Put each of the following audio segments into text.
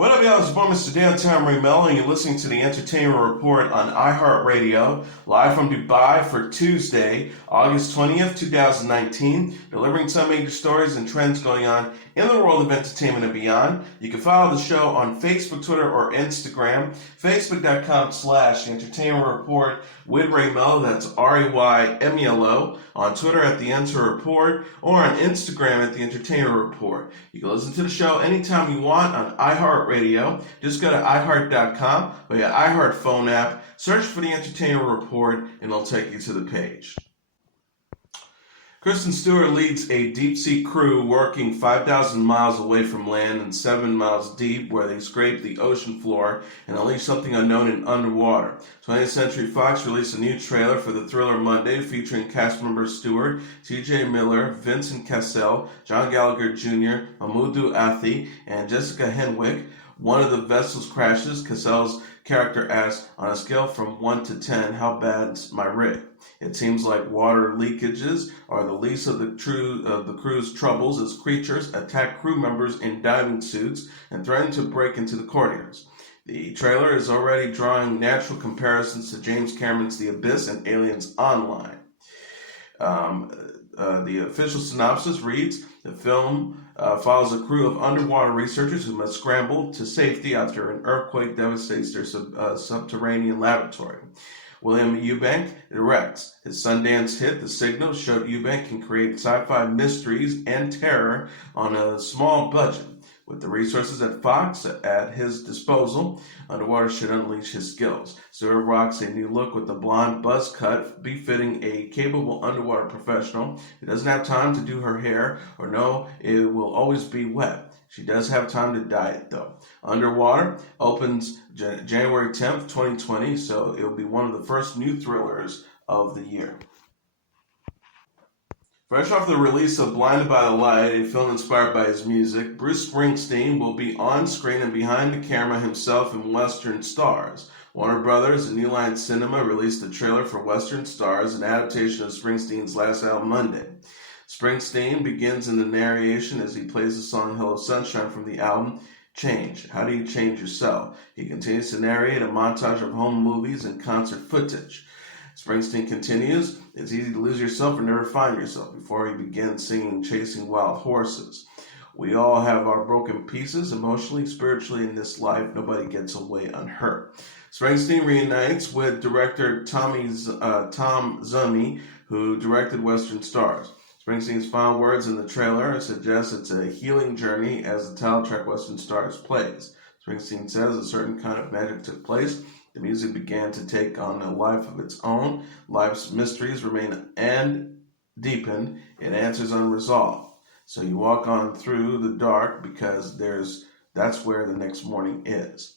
What up, y'all? It's your boy, Mr. Downtown Melo, and you're listening to the Entertainment Report on iHeartRadio, live from Dubai for Tuesday, August 20th, 2019, delivering some major stories and trends going on in the world of entertainment and beyond. You can follow the show on Facebook, Twitter, or Instagram, facebook.com/Entertainment Report with Ray Melo, that's RAYMELO, on Twitter at The Enter Report, or on Instagram at The Entertainment Report. You can listen to the show anytime you want on iHeartRadio. Just go to iHeart.com or your iHeart phone app, search for The Entertainment Report, and it'll take you to the page. Kristen Stewart leads a deep-sea crew working 5,000 miles away from land and 7 miles deep, where they scrape the ocean floor and unleash something unknown in underwater. 20th Century Fox released a new trailer for the thriller Monday, featuring cast members Stewart, T.J. Miller, Vincent Cassell, John Gallagher Jr., Mahmoud Athi, and Jessica Henwick. One of the vessels crashes. Cassell's character asks, "On a scale from 1 to 10, how bad's my rig?" It seems like water leakages are the least of the crew's troubles, as creatures attack crew members in diving suits and threaten to break into the courtiers. The trailer is already drawing natural comparisons to James Cameron's The Abyss and Aliens Online. The official synopsis reads, the film follows a crew of underwater researchers who must scramble to safety after an earthquake devastates their subterranean laboratory. William Eubank directs. His Sundance hit, The Signal, showed Eubank can create sci-fi mysteries and terror on a small budget. With the resources at Fox at his disposal, Underwater should unleash his skills. Stewart rocks a new look with the blonde buzz cut, befitting a capable underwater professional who doesn't have time to do her hair or know it will always be wet. She does have time to dye it, though. Underwater opens January 10th, 2020, so it'll be one of the first new thrillers of the year. Fresh off the release of Blinded by the Light, a film inspired by his music, Bruce Springsteen will be on screen and behind the camera himself in Western Stars. Warner Brothers and New Line Cinema released a trailer for Western Stars, an adaptation of Springsteen's last album, Monday. Springsteen begins in the narration as he plays the song Hello Sunshine from the album Change. How do you change yourself? He continues to narrate a montage of home movies and concert footage. Springsteen continues, it's easy to lose yourself or never find yourself, before he begins singing Chasing Wild Horses. We all have our broken pieces, emotionally, spiritually, in this life. Nobody gets away unhurt. Springsteen reunites with director Tom Zummy, who directed Western Stars. Springsteen's final words in the trailer suggest it's a healing journey as the title track Western Stars plays. Springsteen says a certain kind of magic took place. The music began to take on a life of its own. Life's mysteries remain and deepen. It answers unresolved. So you walk on through the dark because that's where the next morning is.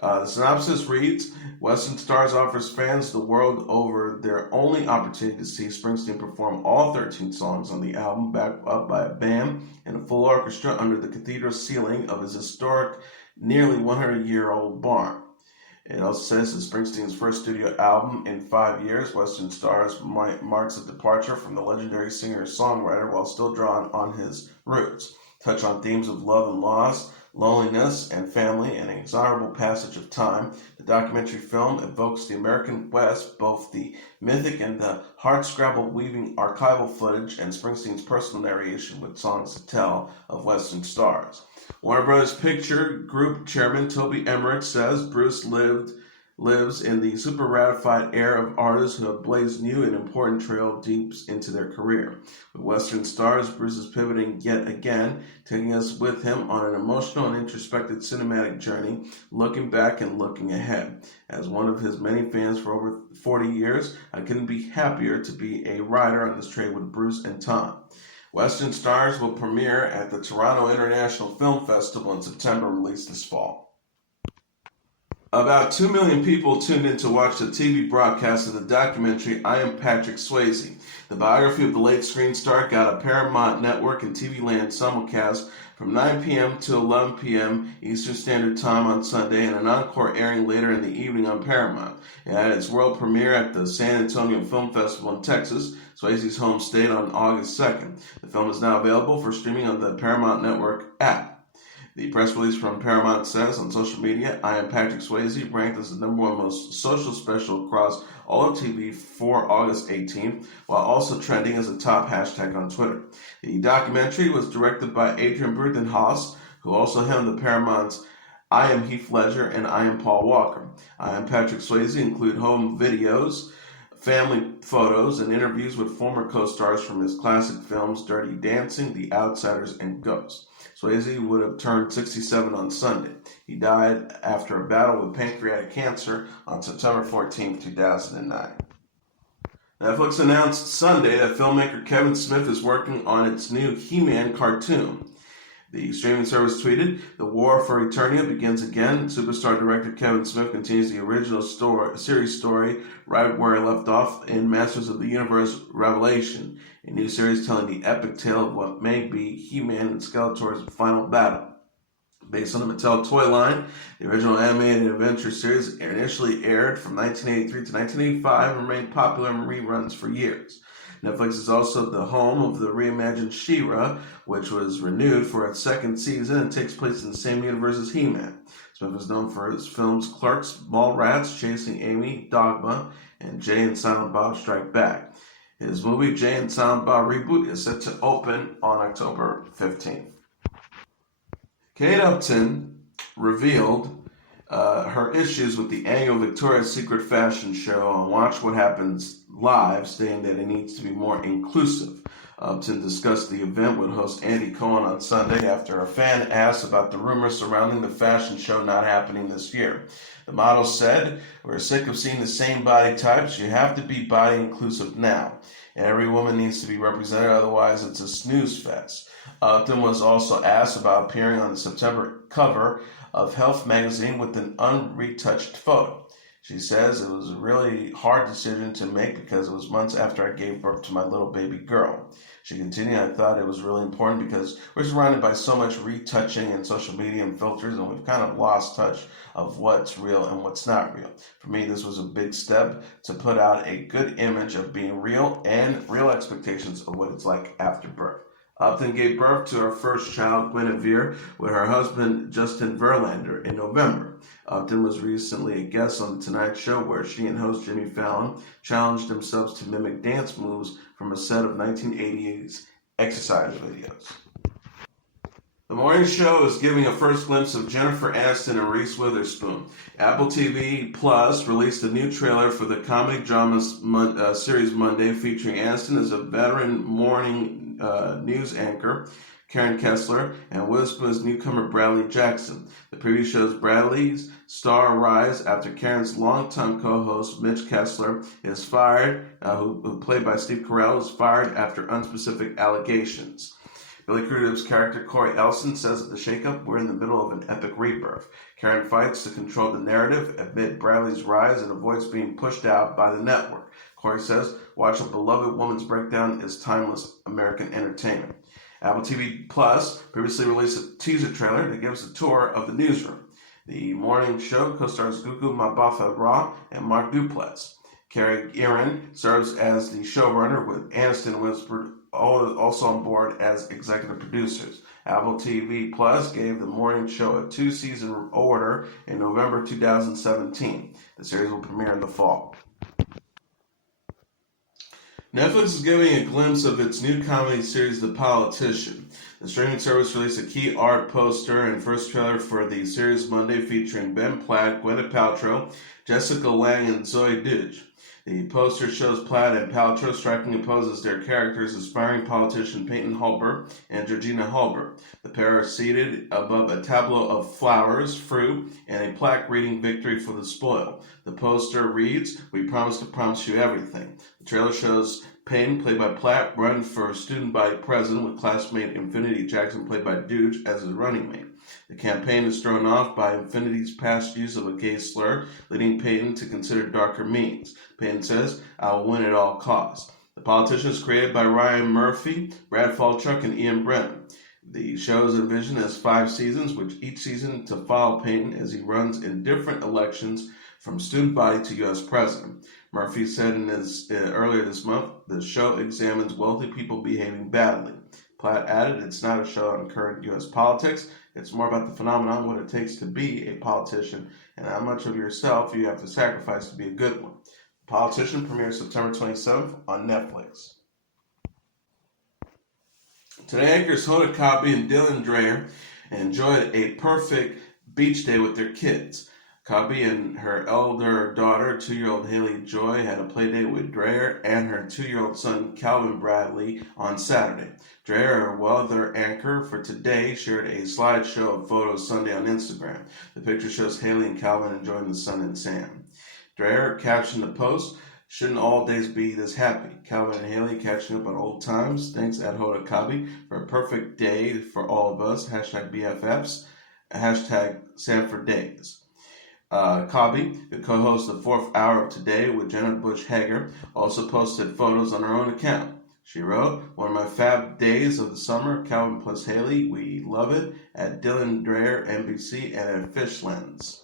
The synopsis reads, Western Stars offers fans the world over their only opportunity to see Springsteen perform all 13 songs on the album, backed up by a band and a full orchestra under the cathedral ceiling of his historic, nearly 100-year-old barn. It also says it's Springsteen's first studio album in 5 years. Western Stars marks a departure from the legendary singer-songwriter while still drawing on his roots. Touch on themes of love and loss, loneliness and family, and inexorable passage of time. The documentary film evokes the American West, both the mythic and the heart-scrabble weaving archival footage and Springsteen's personal narration with songs to tell of Western Stars. Warner Brothers Picture Group Chairman Toby Emmerich says Bruce lives in the super ratified era of artists who have blazed new and important trail deep into their career. With Western Stars, Bruce is pivoting yet again, taking us with him on an emotional and introspective cinematic journey, looking back and looking ahead. As one of his many fans for over 40 years, I couldn't be happier to be a rider on this train with Bruce and Tom. Western Stars will premiere at the Toronto International Film Festival in September, released this fall. About 2 million people tuned in to watch the TV broadcast of the documentary I Am Patrick Swayze. The biography of the late screen star got a Paramount Network and TV Land simulcast from 9 p.m. to 11 p.m. Eastern Standard Time on Sunday, and an encore airing later in the evening on Paramount. It had its world premiere at the San Antonio Film Festival in Texas, Swayze's home state, on August 2nd. The film is now available for streaming on the Paramount Network app. The press release from Paramount says on social media, I Am Patrick Swayze, ranked as the #1 most social special across all of TV for August 18th, while also trending as a top hashtag on Twitter. The documentary was directed by Adrian Brudenhaus, who also helmed the Paramount's I Am Heath Ledger and I Am Paul Walker. I Am Patrick Swayze include home videos, family photos, and interviews with former co-stars from his classic films Dirty Dancing, The Outsiders, and Ghost. Swayze would have turned 67 on Sunday. He died after a battle with pancreatic cancer on September 14, 2009. Netflix announced Sunday that filmmaker Kevin Smith is working on its new He-Man cartoon. The streaming service tweeted, "The war for Eternia begins again. Superstar director Kevin Smith continues the original series story right where he left off in Masters of the Universe Revelation, a new series telling the epic tale of what may be He-Man and Skeletor's final battle. Based on the Mattel toy line, the original animated adventure series initially aired from 1983 to 1985 and remained popular in reruns for years. Netflix is also the home of the reimagined She-Ra, which was renewed for its second season and takes place in the same universe as He-Man. Smith is known for his films Clerks, Mallrats, Chasing Amy, Dogma, and Jay and Silent Bob Strike Back. His movie Jay and Silent Bob Reboot is set to open on October 15th. Kate Upton revealed her issues with the annual Victoria's Secret fashion show on Watch What Happens Live, stating that it needs to be more inclusive. Upton discussed the event with host Andy Cohen on Sunday after a fan asked about the rumors surrounding the fashion show not happening this year. The model said, "We're sick of seeing the same body types. You have to be body inclusive now. Every woman needs to be represented, otherwise it's a snooze fest." Upton was also asked about appearing on the September cover of Health magazine with an unretouched photo. She says, "It was a really hard decision to make because it was months after I gave birth to my little baby girl." She continued, "I thought it was really important because we're surrounded by so much retouching and social media and filters, and we've kind of lost touch of what's real and what's not real. For me, this was a big step to put out a good image of being real and real expectations of what it's like after birth." Upton gave birth to her first child, Guinevere, with her husband, Justin Verlander, in November. Upton was recently a guest on The Tonight Show, where she and host Jimmy Fallon challenged themselves to mimic dance moves from a set of 1980s exercise videos. The morning show is giving a first glimpse of Jennifer Aniston and Reese Witherspoon. Apple TV Plus released a new trailer for the comedy drama series Monday, featuring Aniston as a veteran morning news anchor, Karen Kessler, and Witherspoon as newcomer Bradley Jackson. The preview shows Bradley's star rise after Karen's longtime co-host Mitch Kessler is fired, who played by Steve Carell, is fired after unspecific allegations. Billy Crudup's character Corey Elson says at the shakeup, "We're in the middle of an epic rebirth." Karen fights to control the narrative amid Bradley's rise and avoids being pushed out by the network. Corey says, "Watch a beloved woman's breakdown is timeless American entertainment." Apple TV Plus previously released a teaser trailer that gives a tour of the newsroom. The morning show co-stars Gugu Mbatha-Raw and Mark Duplass. Carrie Underwood serves as the showrunner, with Aniston and Witherspoon also on board as executive producers. Apple TV Plus gave the morning show a 2-season order in November 2017. The series will premiere in the fall. Netflix is giving a glimpse of its new comedy series, The Politician. The streaming service released a key art poster and first trailer for the series Monday, featuring Ben Platt, Gwyneth Paltrow, Jessica Lange, and Zoe Dudge. The poster shows Platt and Paltrow striking a pose as their characters, aspiring politician Peyton Hulbert and Georgina Hulbert. The pair are seated above a tableau of flowers, fruit, and a plaque reading "Victory for the Spoil." The poster reads, "We promise to promise you everything." The trailer shows Payne, played by Platt, run for student body president, with classmate Infinity Jackson, played by Dudge, as his running mate. The campaign is thrown off by Infinity's past use of a gay slur, leading Payton to consider darker means. Payton says, "I will win at all costs." The Politician is created by Ryan Murphy, Brad Paisley, and Ian Brennan. The show is envisioned as 5 seasons, with each season to follow Payton as he runs in different elections from student body to U.S. president. Murphy said in his earlier this month, the show examines wealthy people behaving badly. Platt added, "It's not a show on current U.S. politics. It's more about the phenomenon, what it takes to be a politician, and how much of yourself you have to sacrifice to be a good one." The Politician premieres September 27th on Netflix. Today, actors Hoda Kotb and Dylan Dreyer enjoyed a perfect beach day with their kids. Kotb and her elder daughter, 2-year-old Haley Joy, had a play date with Dreyer and her 2-year-old son Calvin Bradley on Saturday. Dreyer, a weather anchor for Today, shared a slideshow of photos Sunday on Instagram. The picture shows Haley and Calvin enjoying the sun and sand. Dreyer captioned the post, "Shouldn't all days be this happy? Calvin and Haley catching up on old times. Thanks at Hoda Kotb for a perfect day for all of us. Hashtag BFFs. Hashtag Sanford Days." Kotb, the co-host of 4th Hour of Today with Jenna Bush Hager, also posted photos on her own account. She wrote, "One of my fab days of the summer, Calvin plus Haley, we love it, at Dylan Dreyer, NBC, and at Fish Lens."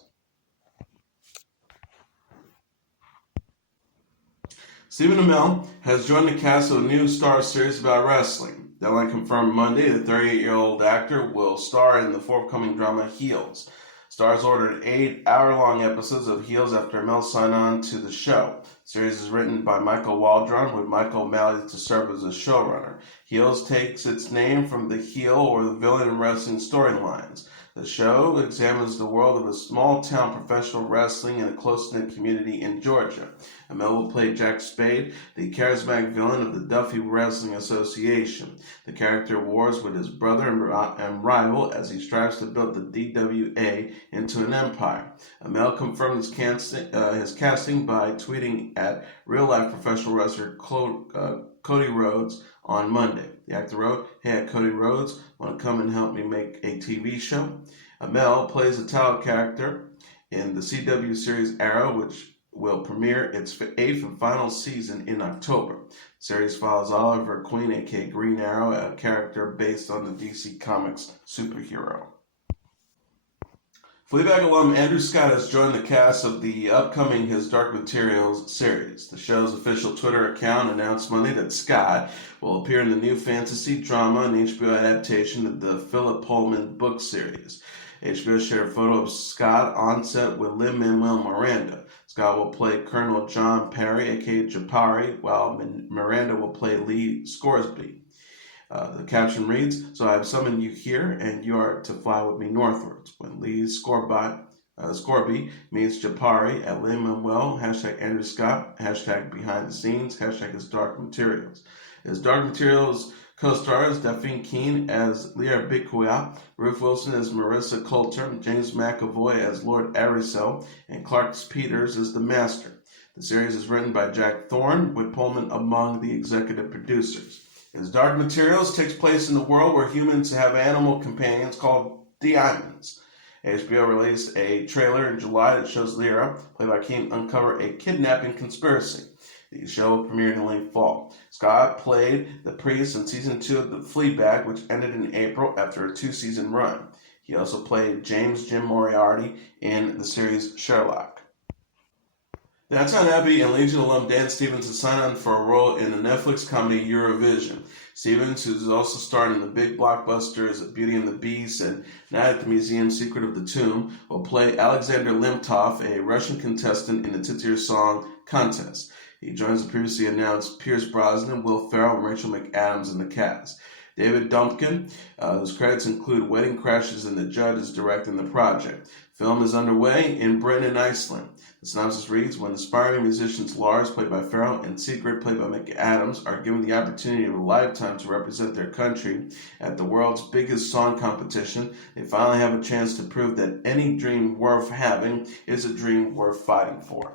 Stephen Amell has joined the cast of a new Star series about wrestling. Deadline confirmed Monday the 38-year-old actor will star in the forthcoming drama Heels. Stars ordered 8-hour-long episodes of Heels after Amell signed on to the show. The series is written by Michael Waldron, with Michael O'Malley to serve as a showrunner. Heels takes its name from the heel or the villain in wrestling storylines. The show examines the world of a small-town professional wrestling in a close-knit community in Georgia. Amell will play Jack Spade, the charismatic villain of the Duffy Wrestling Association. The character wars with his brother and rival as he strives to build the DWA into an empire. Amell confirmed his casting by tweeting at real-life professional wrestler Cody Rhodes on Monday. The actor wrote, "Hey, Cody Rhodes, want to come and help me make a TV show?" Amell plays a title character in the CW series Arrow, which will premiere its 8th and final season in October. The series follows Oliver Queen, aka Green Arrow, a character based on the DC Comics superhero. Fleabag alum Andrew Scott has joined the cast of the upcoming His Dark Materials series. The show's official Twitter account announced Monday that Scott will appear in the new fantasy drama and HBO adaptation of the Philip Pullman book series. HBO shared a photo of Scott on set with Lin-Manuel Miranda. Scott will play Colonel John Perry, aka Japari, while Miranda will play Lee Scoresby. The caption reads, "So I have summoned you here, and you are to fly with me northwards." When Lee Scorby meets Japari at Lin-Manuel, hashtag Andrew Scott, hashtag behind the scenes, hashtag His Dark Materials. His Dark Materials co-stars Daphne Keane as Leah Bikuya, Ruth Wilson as Marissa Coulter, James McAvoy as Lord Arisel, and Clark Peters as the Master. The series is written by Jack Thorne, with Pullman among the executive producers. His Dark Materials takes place in the world where humans have animal companions called demons. HBO released a trailer in July that shows Lyra, played by Keane, uncover a kidnapping conspiracy. The show will premiere in late fall. Scott played the priest in season 2 of The Fleabag, which ended in April after a 2-season run. He also played James Jim Moriarty in the series Sherlock. Downton Abbey and Legion alum Dan Stevens has signed on for a role in the Netflix comedy Eurovision. Stevens, who's also starred in the big blockbusters Beauty and the Beast and Night at the Museum, Secret of the Tomb, will play Alexander Limtov, a Russian contestant in the titular song contest. He joins the previously announced Pierce Brosnan, Will Ferrell, and Rachel McAdams in the cast. David Dumpkin, whose credits include Wedding Crashers and The Judge, is directing the project. Film is underway in Britain and Iceland. The synopsis reads, when aspiring musicians Lars, played by Ferrell, and Secret, played by McAdams, are given the opportunity of a lifetime to represent their country at the world's biggest song competition, they finally have a chance to prove that any dream worth having is a dream worth fighting for.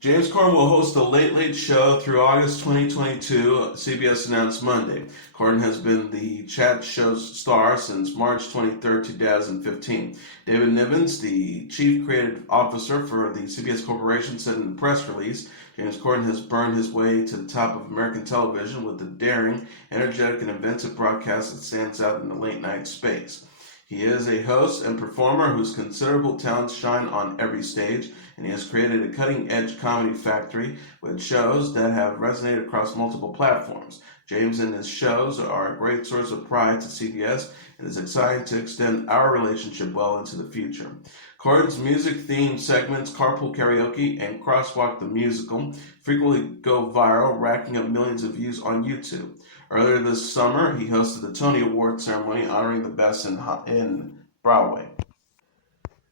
James Corden will host the Late Late Show through August 2022, CBS announced Monday. Corden has been the chat show's star since March 23, 2015. David Nivens, the chief creative officer for the CBS Corporation, said in the press release, James Corden has burned his way to the top of American television with the daring, energetic, and inventive broadcast that stands out in the late-night space. He is a host and performer whose considerable talents shine on every stage, and he has created a cutting-edge comedy factory with shows that have resonated across multiple platforms. James and his shows are a great source of pride to CBS, and it's exciting to extend our relationship well into the future. Corden's music-themed segments, Carpool Karaoke and Crosswalk the Musical, frequently go viral, racking up millions of views on YouTube. Earlier this summer, he hosted the Tony Award ceremony honoring the best in Broadway.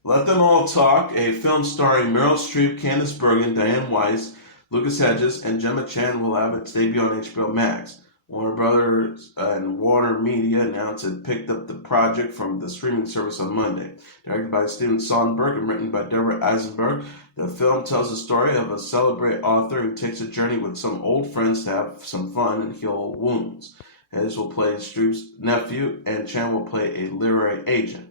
Let Them All Talk, a film starring Meryl Streep, Candice Bergen, Diane Weiss, Lucas Hedges, and Gemma Chan will have its debut on HBO Max. Warner Brothers and Warner Media announced it picked up the project from the streaming service on Monday. Directed by Steven Soderbergh and written by Deborah Eisenberg, the film tells the story of a celebrated author who takes a journey with some old friends to have some fun and heal old wounds. Hedges will play Streep's nephew, and Chan will play a literary agent.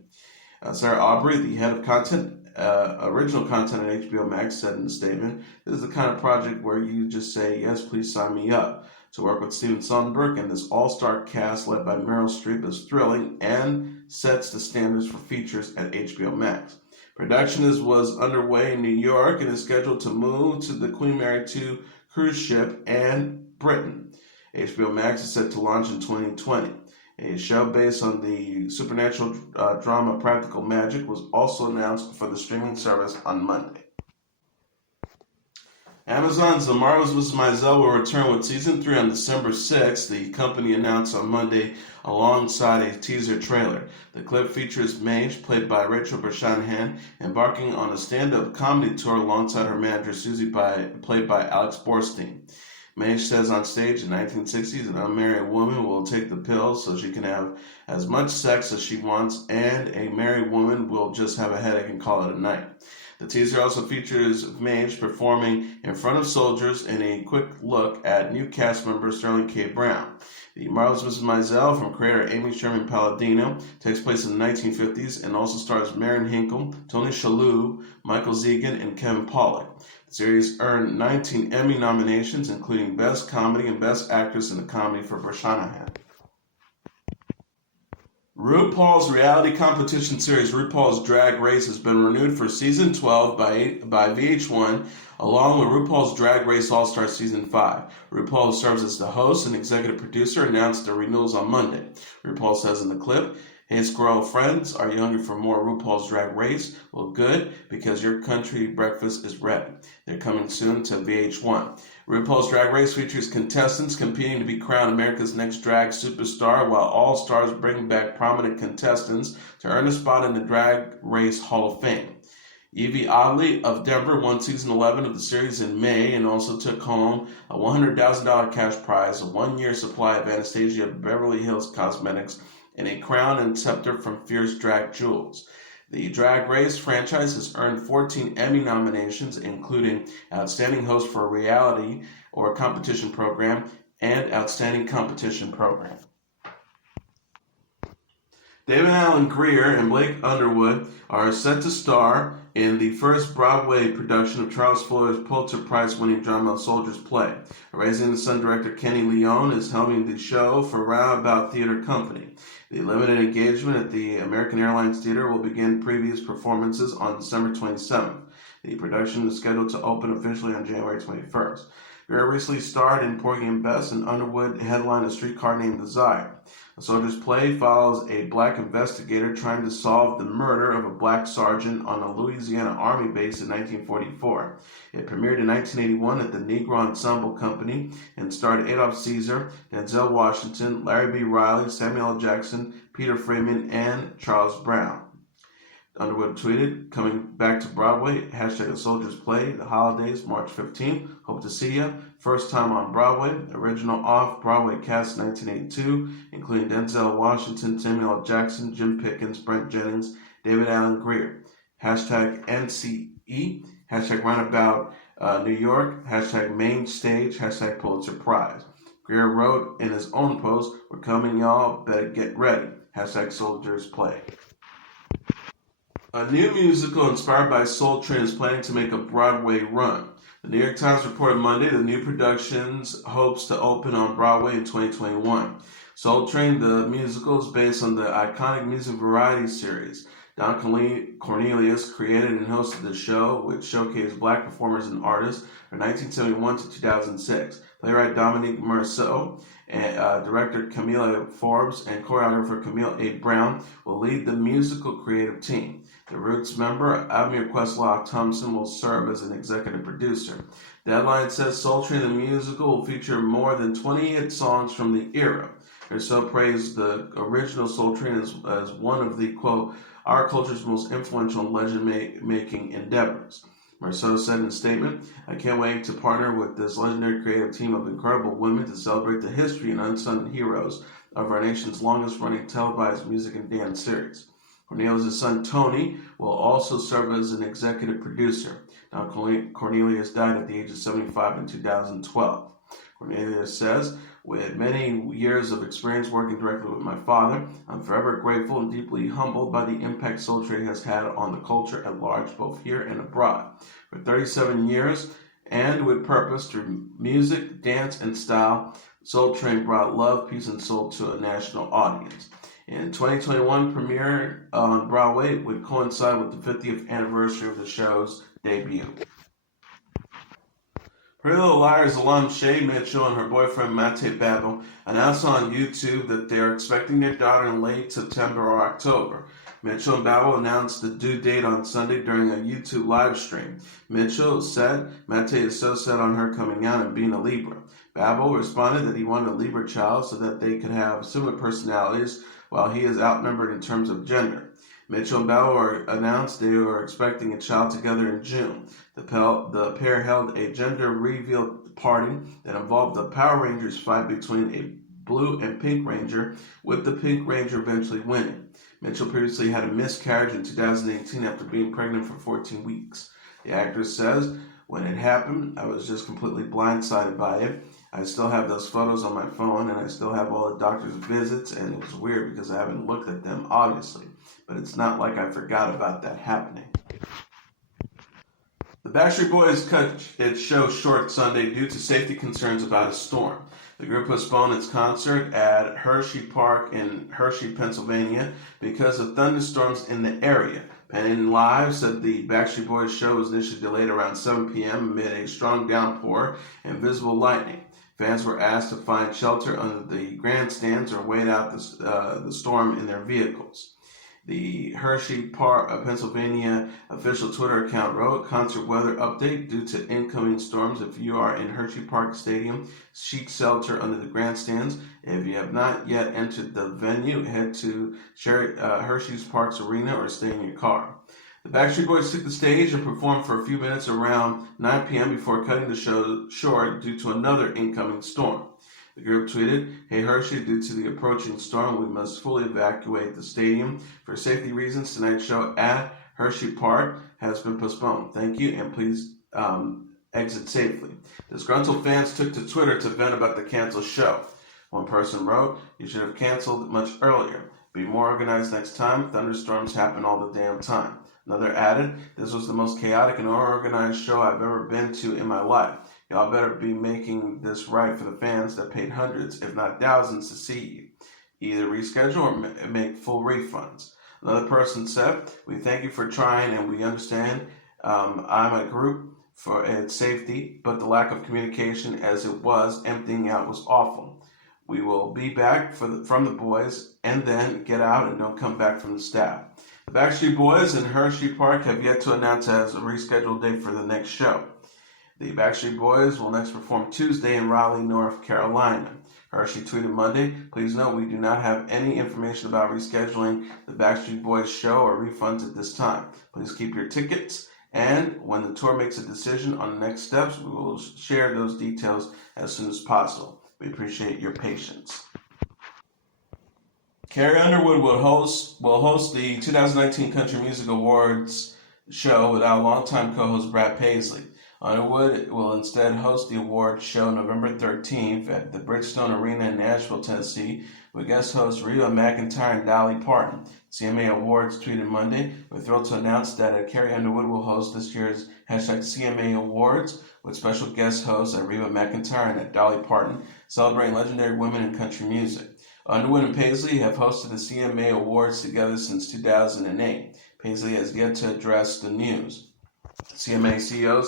Sarah Aubrey, the head of content, original content on HBO Max, said in a statement, "This is the kind of project where you just say, yes, please sign me up." To work with Steven Soderbergh and this all-star cast led by Meryl Streep is thrilling and sets the standards for features at HBO Max. Production was underway in New York and is scheduled to move to the Queen Mary 2 cruise ship and Britain. HBO Max is set to launch in 2020. A show based on the supernatural drama Practical Magic was also announced for the streaming service on Monday. Amazon's The Marvelous Mizell will return with Season 3 on December 6th, the company announced on Monday alongside a teaser trailer. The clip features Mage, played by Rachel Brosnahan, embarking on a stand-up comedy tour alongside her manager Susie, played by Alex Borstein. Mage says on stage in the 1960s, an unmarried woman will take the pill so she can have as much sex as she wants, and a married woman will just have a headache and call it a night. The teaser also features Mage performing in front of soldiers and a quick look at new cast member Sterling K. Brown. The Marvelous Mizell, from creator Amy Sherman Palladino, takes place in the 1950s and also stars Marion Hinkle, Tony Shalhoub, Michael Zegan, and Kevin Pollak. The series earned 19 Emmy nominations, including Best Comedy and Best Actress in a Comedy for Brosnahan. RuPaul's reality competition series RuPaul's Drag Race has been renewed for Season 12 by VH1, along with RuPaul's Drag Race All-Star Season 5. RuPaul, who serves as the host and executive producer, announced the renewals on Monday. RuPaul says in the clip, "Hey Squirrel friends, are you hungry for more RuPaul's Drag Race? Well, good, because your country breakfast is ready. They're coming soon to VH1. RuPaul's Drag Race features contestants competing to be crowned America's Next Drag Superstar, while all stars bring back prominent contestants to earn a spot in the Drag Race Hall of Fame. Yvie Oddly of Denver won Season 11 of the series in May and also took home a $100,000 cash prize, a one-year supply of Anastasia Beverly Hills Cosmetics, and a crown and scepter from Fierce Drag Jewels. The Drag Race franchise has earned 14 Emmy nominations, including Outstanding Host for a Reality or Competition Program and Outstanding Competition Program. David Alan Grier and Blair Underwood are set to star in the first Broadway production of Charles Fuller's Pulitzer Prize-winning drama Soldier's Play. Raising the Sun director Kenny Leon is helming the show for Roundabout Theater Company. The limited engagement at the American Airlines Theater will begin previous performances on December 27th. The production is scheduled to open officially on January 21st. Grier recently starred in Porgy and Bess, and Underwood headlined A Streetcar Named Desire. The Soldier's Play follows a black investigator trying to solve the murder of a black sergeant on a Louisiana Army base in 1944. It premiered in 1981 at the Negro Ensemble Company and starred Adolph Caesar, Denzel Washington, Larry B. Riley, Samuel L. Jackson, Peter Freeman, and Charles Brown. Underwood tweeted, "Coming back to Broadway, hashtag A Soldier's Play, the holidays, March 15th. Hope to see ya. First time on Broadway. Original off-Broadway cast 1982, including Denzel Washington, Samuel L. Jackson, Jim Pickens, Brent Jennings, David Alan Grier. Hashtag NCE, hashtag Roundabout New York, hashtag Main Stage, hashtag Pulitzer Prize." Grier wrote in his own post, "We're coming, y'all. Better get ready. Hashtag Soldier's Play." A new musical inspired by Soul Train is planning to make a Broadway run. The New York Times reported Monday the new productions hopes to open on Broadway in 2021. Soul Train, the musical, is based on the iconic music variety series. Don Cornelius created and hosted the show, which showcased black performers and artists from 1971 to 2006. Playwright Dominique Morisseau And director Camila Forbes and choreographer Camille A. Brown will lead the musical creative team. The Roots member, Amir Questlove Thompson, will serve as an executive producer. Deadline says Soul Train the musical will feature more than 20 hit songs from the era. Herself praised the original Soul Train as one of the, quote, our culture's most influential and legend-making endeavors. Marceau said in a statement, I can't wait to partner with this legendary creative team of incredible women to celebrate the history and unsung heroes of our nation's longest-running televised music and dance series. Cornelius' son Tony will also serve as an executive producer. Now, Cornelius died at the age of 75 in 2012. Cornelius says, with many years of experience working directly with my father, I'm forever grateful and deeply humbled by the impact Soul Train has had on the culture at large, both here and abroad. For 37 years, and with purpose through music, dance, and style, Soul Train brought love, peace, and soul to a national audience. In 2021, premiere on Broadway would coincide with the 50th anniversary of the show's debut. Pretty Little Liars alum Shay Mitchell and her boyfriend Mate Babel announced on YouTube that they are expecting their daughter in late September or October. Mitchell and Babel announced the due date on Sunday during a YouTube live stream. Mitchell said Mate is so set on her coming out and being a Libra. Babel responded that he wanted a Libra child so that they could have similar personalities while he is outnumbered in terms of gender. Mitchell and Babel announced they were expecting a child together in June. The pair held a gender reveal party that involved the Power Rangers fight between a blue and pink ranger, with the pink ranger eventually winning. Mitchell previously had a miscarriage in 2018 after being pregnant for 14 weeks. The actress says, when it happened, I was just completely blindsided by it. I still have those photos on my phone, and I still have all the doctor's visits, and it was weird because I haven't looked at them, obviously. But it's not like I forgot about that happening. The Backstreet Boys cut its show short Sunday due to safety concerns about a storm. The group postponed its concert at Hershey Park in Hershey, Pennsylvania, because of thunderstorms in the area. Penn Live said the Backstreet Boys show was initially delayed around 7 p.m. amid a strong downpour and visible lightning. Fans were asked to find shelter under the grandstands or wait out the storm in their vehicles. The Hershey Park, Pennsylvania official Twitter account wrote, concert weather update due to incoming storms. If you are in Hershey Park Stadium, seek shelter under the grandstands. If you have not yet entered the venue, head to Hershey's Park's arena or stay in your car. The Backstreet Boys took the stage and performed for a few minutes around 9 p.m. before cutting the show short due to another incoming storm. The group tweeted, hey Hershey, due to the approaching storm, we must fully evacuate the stadium. For safety reasons, tonight's show at Hershey Park has been postponed. Thank you, and please exit safely. Disgruntled fans took to Twitter to vent about the canceled show. One person wrote, you should have canceled much earlier. Be more organized next time. Thunderstorms happen all the damn time. Another added, this was the most chaotic and unorganized show I've ever been to in my life. Y'all better be making this right for the fans that paid hundreds, if not thousands, to see you. Either reschedule or make full refunds. Another person said, we thank you for trying and we understand I'm a group for its safety, but the lack of communication as it was emptying out was awful. We will be back from the boys and then get out and don't come back from the staff. The Backstreet Boys in Hershey Park have yet to announce as a rescheduled date for the next show. The Backstreet Boys will next perform Tuesday in Raleigh, North Carolina. Hershey tweeted Monday, please note we do not have any information about rescheduling the Backstreet Boys show or refunds at this time. Please keep your tickets, and when the tour makes a decision on the next steps, we will share those details as soon as possible. We appreciate your patience. Carrie Underwood will host the 2019 Country Music Awards show without longtime co-host Brad Paisley. Underwood will instead host the awards show November 13th at the Bridgestone Arena in Nashville, Tennessee, with guest hosts Reba McEntire and Dolly Parton. CMA Awards tweeted Monday, we're thrilled to announce that Carrie Underwood will host this year's #CMA Awards with special guest hosts Reba McEntire and Dolly Parton, celebrating legendary women in country music. Underwood and Paisley have hosted the CMA Awards together since 2008. Paisley has yet to address the news. CMA CEO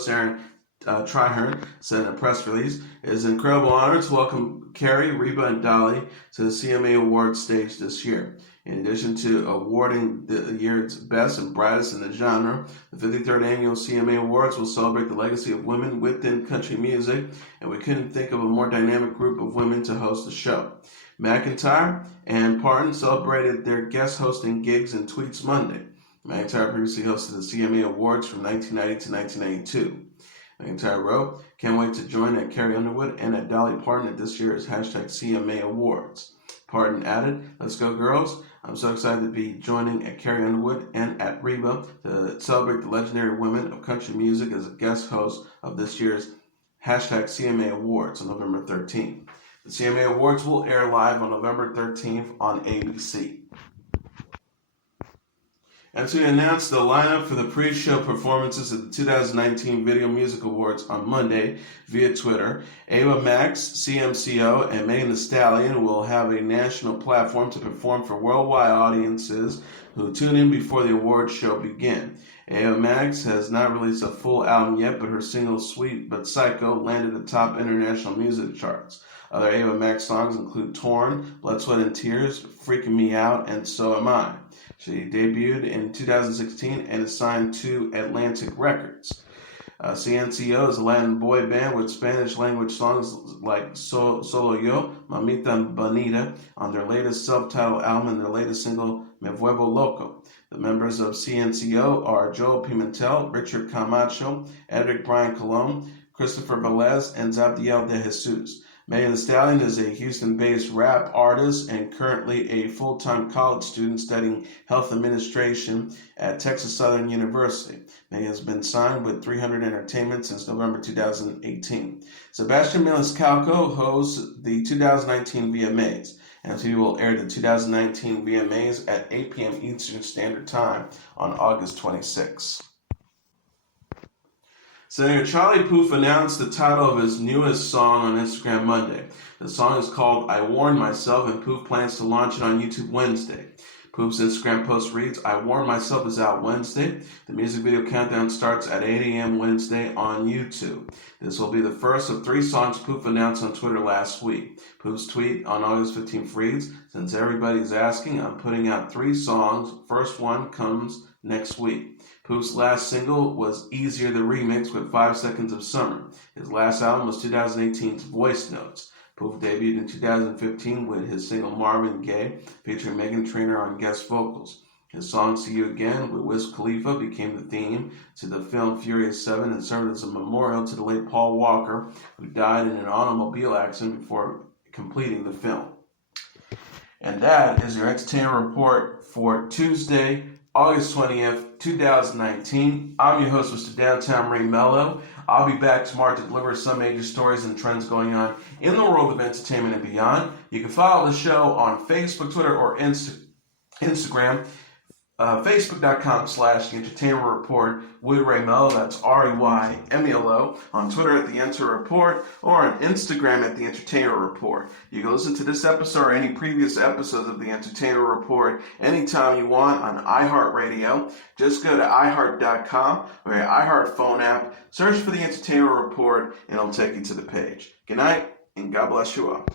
Traherne said in a press release, "It is an incredible honor to welcome Carrie, Reba, and Dolly to the CMA Awards stage this year. In addition to awarding the year's best and brightest in the genre, the 53rd Annual CMA Awards will celebrate the legacy of women within country music, and we couldn't think of a more dynamic group of women to host the show." McIntyre and Parton celebrated their guest hosting gigs in tweets Monday. McIntyre previously hosted the CMA Awards from 1990 to 1992. McIntyre wrote, "Can't wait to join at Carrie Underwood and at Dolly Parton at this year's #CMA Awards." Parton added, "Let's go girls. I'm so excited to be joining at Carrie Underwood and at Reba to celebrate the legendary women of country music as a guest host of this year's #CMA Awards on November 13th. The CMA Awards will air live on November 13th on ABC. And to announce the lineup for the pre-show performances at the 2019 Video Music Awards on Monday via Twitter, Ava Max, CMCO, and Megan Thee Stallion will have a national platform to perform for worldwide audiences who tune in before the awards show begin. Ava Max has not released a full album yet, but her single Sweet But Psycho landed atop international music charts. Other Ava Max songs include Torn, Blood, Sweat, and Tears, Freaking Me Out, and So Am I. She debuted in 2016 and is signed to Atlantic Records. CNCO is a Latin boy band with Spanish-language songs like Solo Yo, Mamita Bonita on their latest self-titled album and their latest single, Me Vuelvo Loco. The members of CNCO are Joe Pimentel, Richard Camacho, Edric Brian Colon, Christopher Velez, and Zabdiel de Jesus. Megan Thee Stallion is a Houston-based rap artist and currently a full-time college student studying health administration at Texas Southern University. Megan has been signed with 300 Entertainment since November 2018. Sebastian Maniscalco hosts the 2019 VMAs. MTV will air the 2019 VMAs at 8 p.m. Eastern Standard Time on August 26. Senator Charlie Puth announced the title of his newest song on Instagram Monday. The song is called I Warned Myself, and Puth plans to launch it on YouTube Wednesday. Puth's Instagram post reads, I Warned Myself is out Wednesday. The music video countdown starts at 8 a.m. Wednesday on YouTube. This will be the first of 3 songs Puth announced on Twitter last week. Puth's tweet on August 15th reads, since everybody's asking, I'm putting out 3 songs. First one comes next week. Puth's last single was Easier the Remix with 5 Seconds of Summer. His last album was 2018's Voice Notes. Puth debuted in 2015 with his single Marvin Gaye, featuring Meghan Trainor on guest vocals. His song See You Again with Wiz Khalifa became the theme to the film Furious 7 and served as a memorial to the late Paul Walker, who died in an automobile accident before completing the film. And that is your entertainment report for Tuesday, August 20th, 2019. I'm your host, Mr. Downtown Ray Melo. I'll be back tomorrow to deliver some major stories and trends going on in the world of entertainment and beyond. You can follow the show on Facebook, Twitter, or Instagram. Facebook.com/The Entertainment Report with Ray Melo. That's REYMELO. On Twitter at The Enter Report or on Instagram at The Entertainment Report. You can listen to this episode or any previous episodes of The Entertainment Report anytime you want on iHeartRadio. Just go to iHeart.com or your iHeart phone app, search for The Entertainment Report, and it'll take you to the page. Good night, and God bless you all.